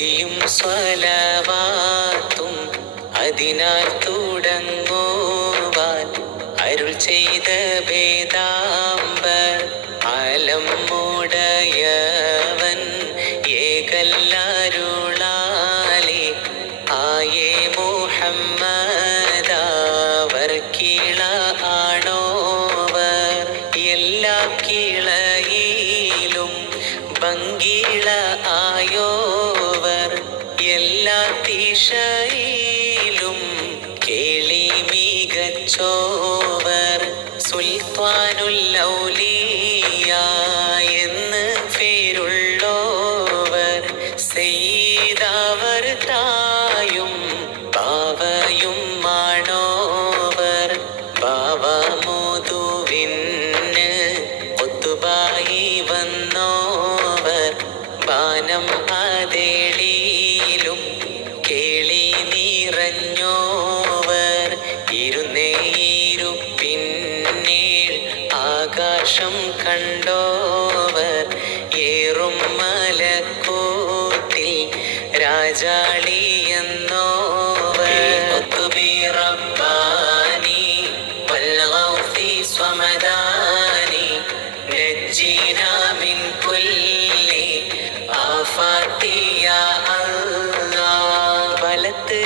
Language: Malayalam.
സ്തുതിയും സ്വലവാത്തും അതിനാൽ തുടങ്ങുവാൻ അരുൾ ചെയ്ത വേദാംബർ ആലം മുടയവൻ ഏകല്ലാരുളാലേ ആയേ മുഹമ്മദാവർ കീള ആണോവർ എല്ലാ കീളയിലും ഭംഗീള ആയോവർ എല്ലാ ദിശയിലും കേളി മികച്ചോവർ സുൽത്താനുൽ ഔലിയ എന്ന് പേരുള്ളോവർ സെയ്താവർ തായും ബാവയും മാണോവർ ബാവ മോതുവിന് ഒത്തുബായി വന്നോവർ ബാനം അതേളിയിലും കേളി നിറഞ്ഞോവർ ഇരുന്നേരുപ്പിന്നേൾ ആകാശം കണ്ടോവർ ഏറും മലക്കൂത്തിൽ രാജാളി എന്നോവർ ഒത്തുബി റബ്ബാനി വൽഗൗസി സ്വമദാനി നജ്ജിനാ മിൻ കുല്ലി ആഫാത്തി യാ അല്ലാഹ് വലത്ത്